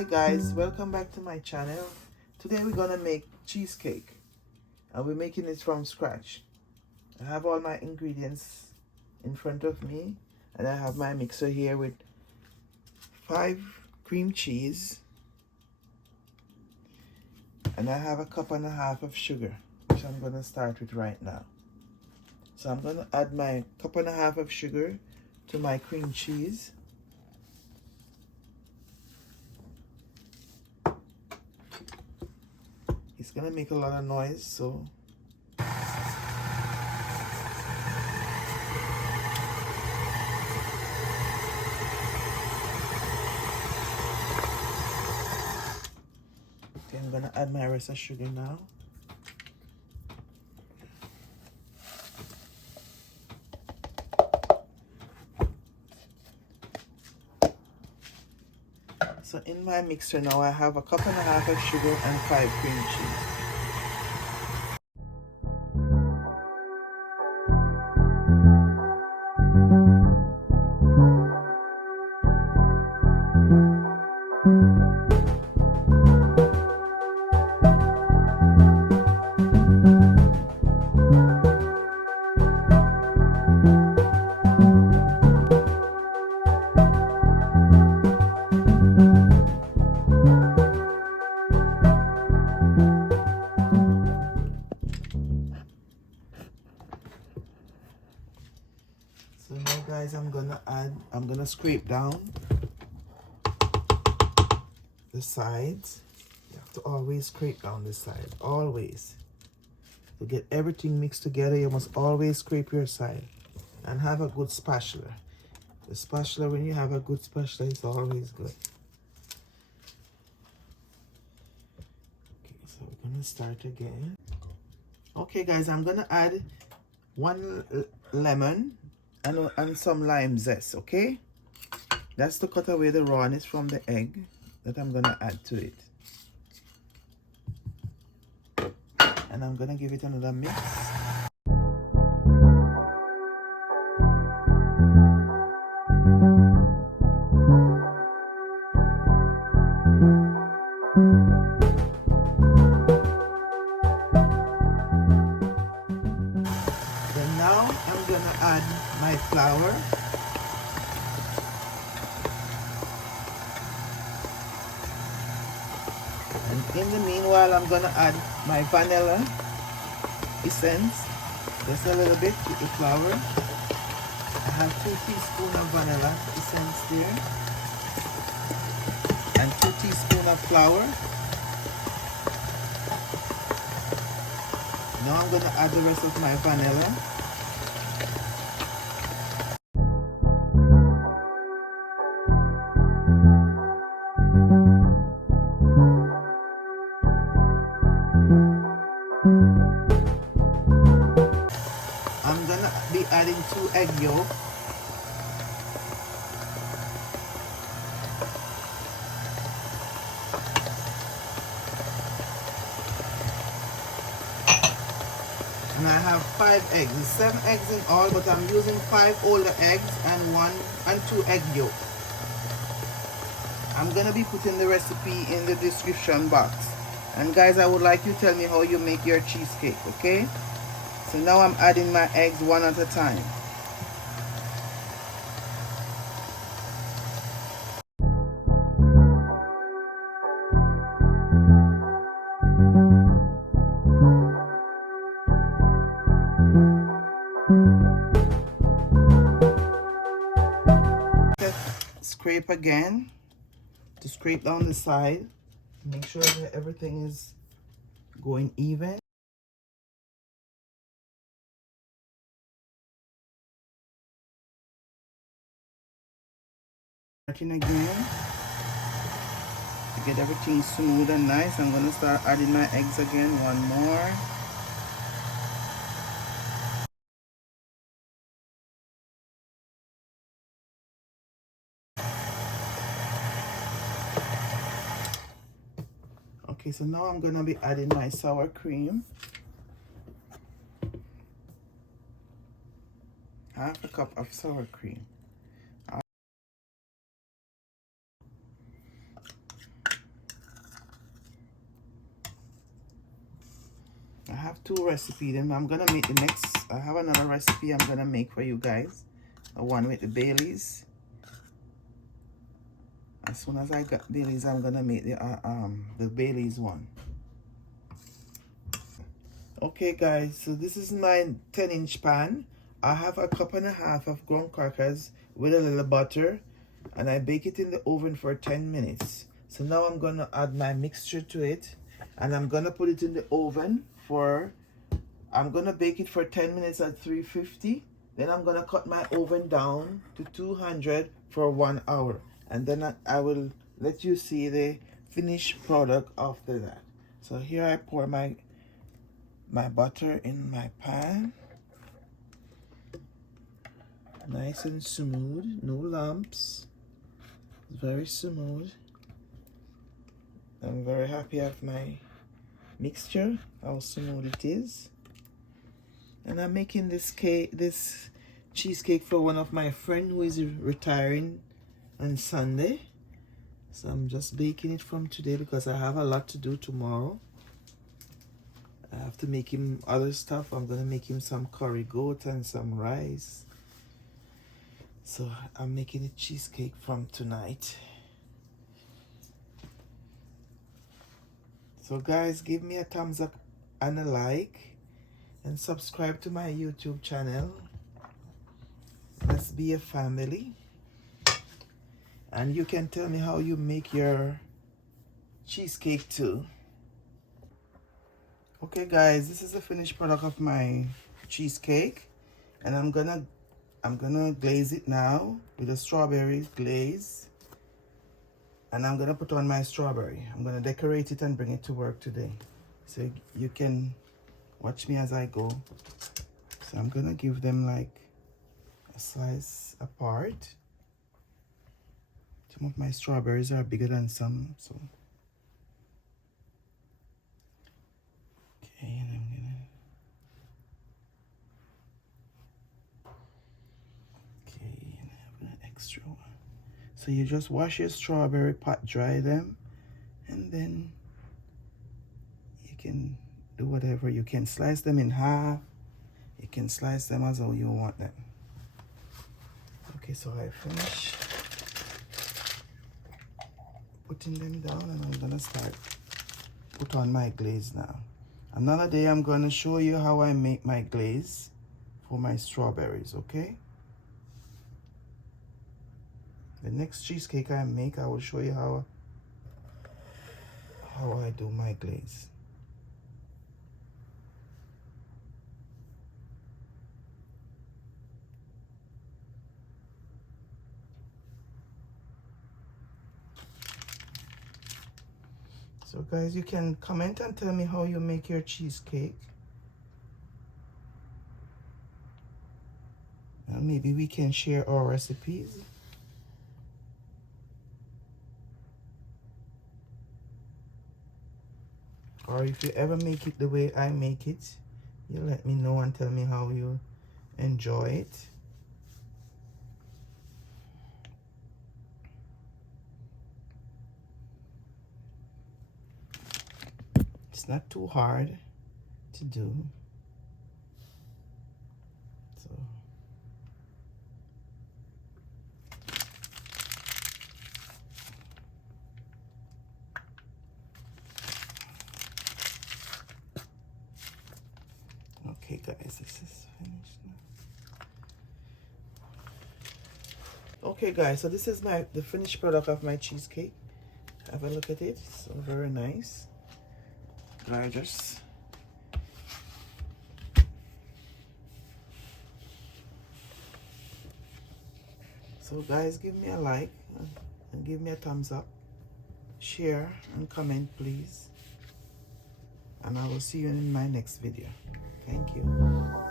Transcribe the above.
Hi guys, welcome back to my channel. Today we're gonna make cheesecake and we're making it from scratch. I have all my ingredients in front of me and I have my mixer here with 5 cream cheese and I have a cup and a half of sugar, which I'm gonna start with right now. So I'm gonna add my cup and a half of sugar to my cream cheese. It's gonna make a lot of noise, so okay, I'm gonna add my rest of sugar now. So in my mixer now I have a cup and a half of sugar and 5 cream cheese. So now guys, I'm gonna scrape down the sides. You have to always scrape down the side, always. To get everything mixed together, you must always scrape your side and have a good spatula. The spatula, when you have a good spatula, it's always good. Okay, so we're gonna start again. Okay guys, I'm gonna add 1 lemon and some lime zest, okay? That's to cut away the rawness from the egg that I'm gonna add to it. And I'm gonna give it another mix. Then now I'm gonna add my flour. And in the meanwhile, I'm gonna add my vanilla essence, just a little bit with the flour. I have 2 teaspoons of vanilla essence there, and 2 teaspoons of flour. Now I'm gonna add the rest of my vanilla. I'm gonna be adding 2 egg yolks. And I have 5 eggs. It's 7 eggs in all, but I'm using 5 older eggs and 2 egg yolks. I'm gonna be putting the recipe in the description box. And guys, I would like you to tell me how you make your cheesecake, okay? So now I'm adding my eggs one at a time. Scrape again to scrape down the side. Make sure that everything is going even. Starting again to get everything smooth and nice. I'm gonna start adding my eggs again. One more. Okay, so now I'm gonna be adding my sour cream. Half a cup of sour cream. 2 recipes. Then I'm gonna make the next. I have another recipe I'm gonna make for you guys. The one with the Baileys. As soon as I got Baileys, I'm gonna make the Baileys one. Okay guys, so this is my 10-inch pan. I have a cup and a half of ground crackers with a little butter, and I bake it in the oven for 10 minutes. So now I'm gonna add my mixture to it, and I'm gonna put it in the oven for, I'm gonna bake it for 10 minutes at 350. Then I'm gonna cut my oven down to 200 for 1 hour, and then I will let you see the finished product after that. So here I pour my butter in my pan, nice and smooth, no lumps, very smooth. I'm very happy with my mixture, how smooth it is. And I'm making this cheesecake for one of my friends who is retiring on Sunday. So I'm just baking it from today because I have a lot to do tomorrow. I have to make him other stuff. I'm gonna make him some curry goat and some rice. So I'm making a cheesecake from tonight. So guys, give me a thumbs up and a like, and subscribe to my YouTube channel. Let's be a family. And you can tell me how you make your cheesecake too. Okay guys, this is the finished product of my cheesecake, and I'm gonna glaze it now with a strawberry glaze, and I'm gonna put on my strawberry. I'm gonna decorate it and bring it to work today, so you can watch me as I go. So I'm gonna give them like a slice apart. Some of my strawberries are bigger than some, so okay, and I'm an extra one. So you just wash your strawberry, pot dry them, and then you can do whatever. You can slice them in half. You can slice them as how you want them. Okay, so I finished putting them down, and I'm gonna start put on my glaze now. Another day I'm gonna show you how I make my glaze for my strawberries, okay? The next cheesecake I make, I will show you how I do my glaze. So guys, you can comment and tell me how you make your cheesecake. And maybe we can share our recipes. Or if you ever make it the way I make it, you let me know and tell me how you enjoy it. It's not too hard to do. So okay guys, this is finished now. Okay guys, so this is the finished product of my cheesecake. Have a look at it. So very nice. Gorgeous. So guys, give me a like and give me a thumbs up. Share and comment please. And I will see you in my next video. Thank you.